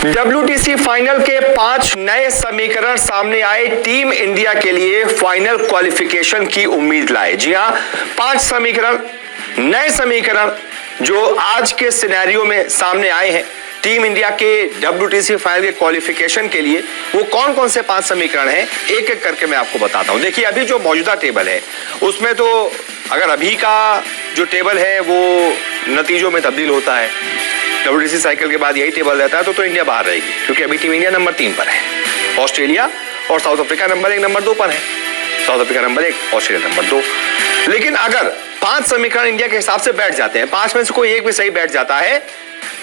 WTC final के 5 नए समीकरण सामने आए, टीम इंडिया के लिए फाइनल क्वालिफिकेशन की उम्मीद लाए। जी हां, 5 समीकरण, नए समीकरण जो आज के सिनेरियो में सामने आए हैं टीम इंडिया के WTC फाइनल के क्वालिफिकेशन के लिए। वो कौन कौन से 5 समीकरण हैं, एक एक करके मैं आपको बताता हूं। देखिए, अभी जो मौजूदा टेबल है उसमें तो अगर अभी का जो टेबल है वो नतीजों में तब्दील होता है, WTC साइकिल के बाद यही टेबल रहता है, तो इंडिया बाहर रहेगी, क्योंकि अभी टीम इंडिया नंबर 3 पर है, ऑस्ट्रेलिया और साउथ अफ्रीका नंबर 1 नंबर 2 पर है। South Africa number 1, Australia number 2। लेकिन अगर 5 समीकरण इंडिया के हिसाब से बैठ जाते हैं, 5 में से कोई एक भी सही बैठ जाता है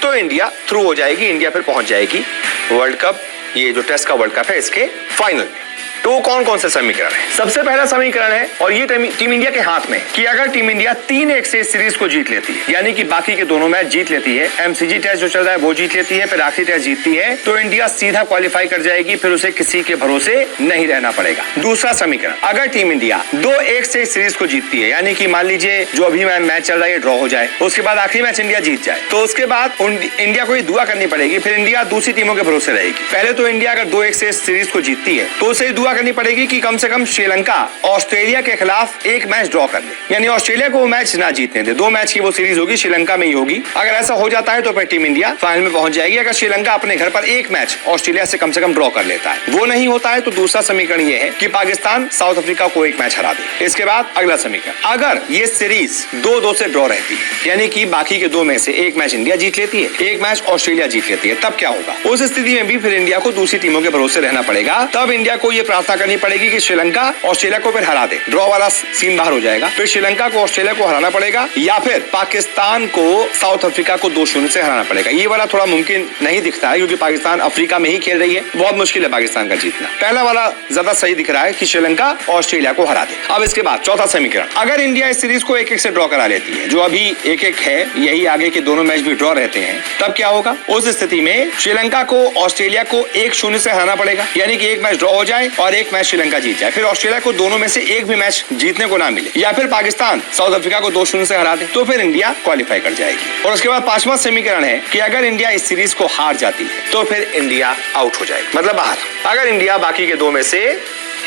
तो इंडिया थ्रू हो जाएगी, इंडिया फिर पहुंच जाएगी वर्ल्ड कप, ये जो टेस्ट का वर्ल्ड कप है, इसके फाइनल में। तो कौन कौन से समीकरण है? सबसे पहला समीकरण है, और ये टीम इंडिया के हाथ में, कि अगर टीम इंडिया 3-1 से सीरीज को जीत लेती है, यानी कि बाकी के दोनों मैच जीत लेती है, MCG टेस्ट जो चल रहा है वो जीत लेती है, फिर आखिरी टेस्ट जीतती है, तो इंडिया सीधा क्वालिफाई कर जाएगी, फिर उसे किसी के भरोसे नहीं रहना पड़ेगा। दूसरा समीकरण, अगर टीम इंडिया 2-1 से सीरीज को जीतती है, यानी कि मान लीजिए जो अभी मैच चल रहा है ड्रॉ हो जाए, उसके बाद आखिरी मैच इंडिया जीत जाए, तो उसके बाद इंडिया को दुआ करनी पड़ेगी, फिर इंडिया दूसरी टीमों के भरोसे रहेगी। पहले तो इंडिया अगर 2-1 से सीरीज को जीतती है तो उसे दुआ करनी पड़ेगी कि कम से कम श्रीलंका ऑस्ट्रेलिया के खिलाफ एक मैच ड्रॉ कर ले, यानी ऑस्ट्रेलिया को वो मैच ना जीतने दे। 2 मैच की वो सीरीज होगी, श्रीलंका में ही होगी। अगर ऐसा हो जाता है तो फिर टीम इंडिया फाइनल में पहुंच जाएगी, अगर श्रीलंका अपने घर पर एक मैच ऑस्ट्रेलिया से कम ड्रॉ कर लेता है। वो नहीं होता है तो दूसरा समीकरण ये है कि पाकिस्तान साउथ अफ्रीका को एक मैच हरा दे। इसके बाद अगला समीकरण, अगर ये सीरीज 2-2 से ड्रॉ रहती है, यानी कि बाकी के 2 में से एक मैच इंडिया जीत लेती है, एक मैच ऑस्ट्रेलिया जीत लेती है, तब क्या होगा? उस स्थिति में भी फिर इंडिया को दूसरी टीमों के भरोसे रहना पड़ेगा। तब इंडिया को ये प्रार्थना करनी पड़ेगी कि श्रीलंका ऑस्ट्रेलिया को फिर हरा दे, ड्रॉ वाला सीन बाहर हो जाएगा। फिर श्रीलंका को ऑस्ट्रेलिया को हराना पड़ेगा, या फिर पाकिस्तान को साउथ अफ्रीका को 2-0 से हराना पड़ेगा। ये वाला थोड़ा मुमकिन नहीं दिखता है, क्योंकि पाकिस्तान अफ्रीका में ही खेल रही है, बहुत मुश्किल है पाकिस्तान का जीतना। पहला वाला ज्यादा सही दिख रहा है कि श्रीलंका ऑस्ट्रेलिया को हरा दे। अब इसके बाद चौथा समीकरण, अगर इंडिया इस सीरीज को 1-1 से ड्रॉ करा लेती है, जो अभी 1-1 है, यही आगे के दोनों मैच भी ड्रॉ रहते हैं, तब क्या होगा? उस स्थिति में श्रीलंका को ऑस्ट्रेलिया को 1-0 से हराना पड़ेगा, यानी कि एक मैच ड्रॉ हो जाए और एक मैच श्रीलंका जीत जाए, फिर ऑस्ट्रेलिया को दोनों में से एक भी मैच जीतने को ना मिले, या फिर पाकिस्तान साउथ अफ्रीका को 2-0 से हरा दे, तो फिर इंडिया क्वालिफाई कर जाएगी। और उसके बाद 5वां समीकरण है कि अगर इंडिया इस सीरीज को हार जाती है तो फिर इंडिया आउट हो जाएगी, मतलब बाहर। अगर इंडिया बाकी के 2 में से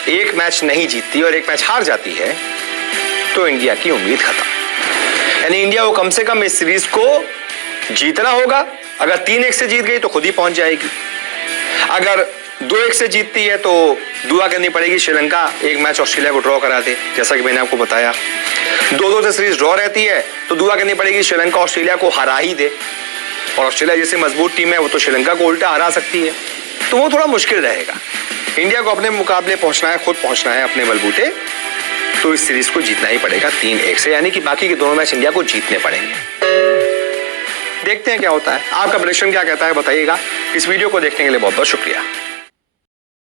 एक मैच नहीं जीतती और एक मैच हार जाती है तो इंडिया की उम्मीद खत्म, यानी इंडिया को कम से कम इस सीरीज को जीतना होगा। अगर 3-1 से जीत गई तो खुद ही पहुंच जाएगी, अगर 2-1 से जीतती है तो दुआ करनी पड़ेगी श्रीलंका एक मैच ऑस्ट्रेलिया को ड्रॉ करा दे, जैसा कि मैंने आपको बताया। 2-2 से सीरीज ड्रॉ रहती है तो दुआ करनी पड़ेगी श्रीलंका ऑस्ट्रेलिया को हरा ही दे, और ऑस्ट्रेलिया जैसे मजबूत टीम है वो तो श्रीलंका को उल्टा हरा सकती है, तो वो थोड़ा मुश्किल रहेगा। इंडिया को अपने मुकाबले पहुंचना है, खुद पहुंचना है अपने बलबूते, तो इस सीरीज को जीतना ही पड़ेगा 3-1 से, यानी कि बाकी के दोनों मैच इंडिया को जीतने पड़ेंगे। देखते हैं क्या होता है। आपका प्रेडिक्शन क्या कहता है बताइएगा। इस वीडियो को देखने के लिए बहुत बहुत शुक्रिया।